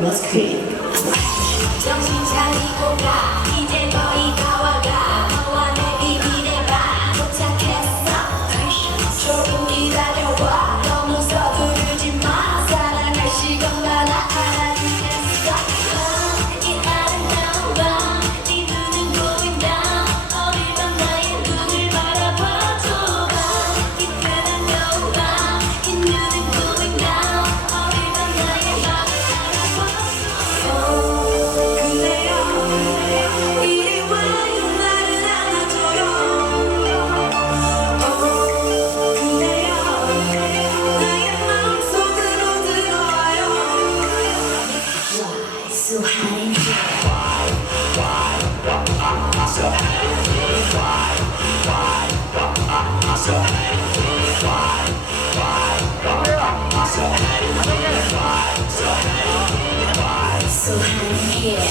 Let's create. 정신 차리고 가. So how do you feel? So how do you feel? So how do you feel? So how do you? So how do you? So how do you feel?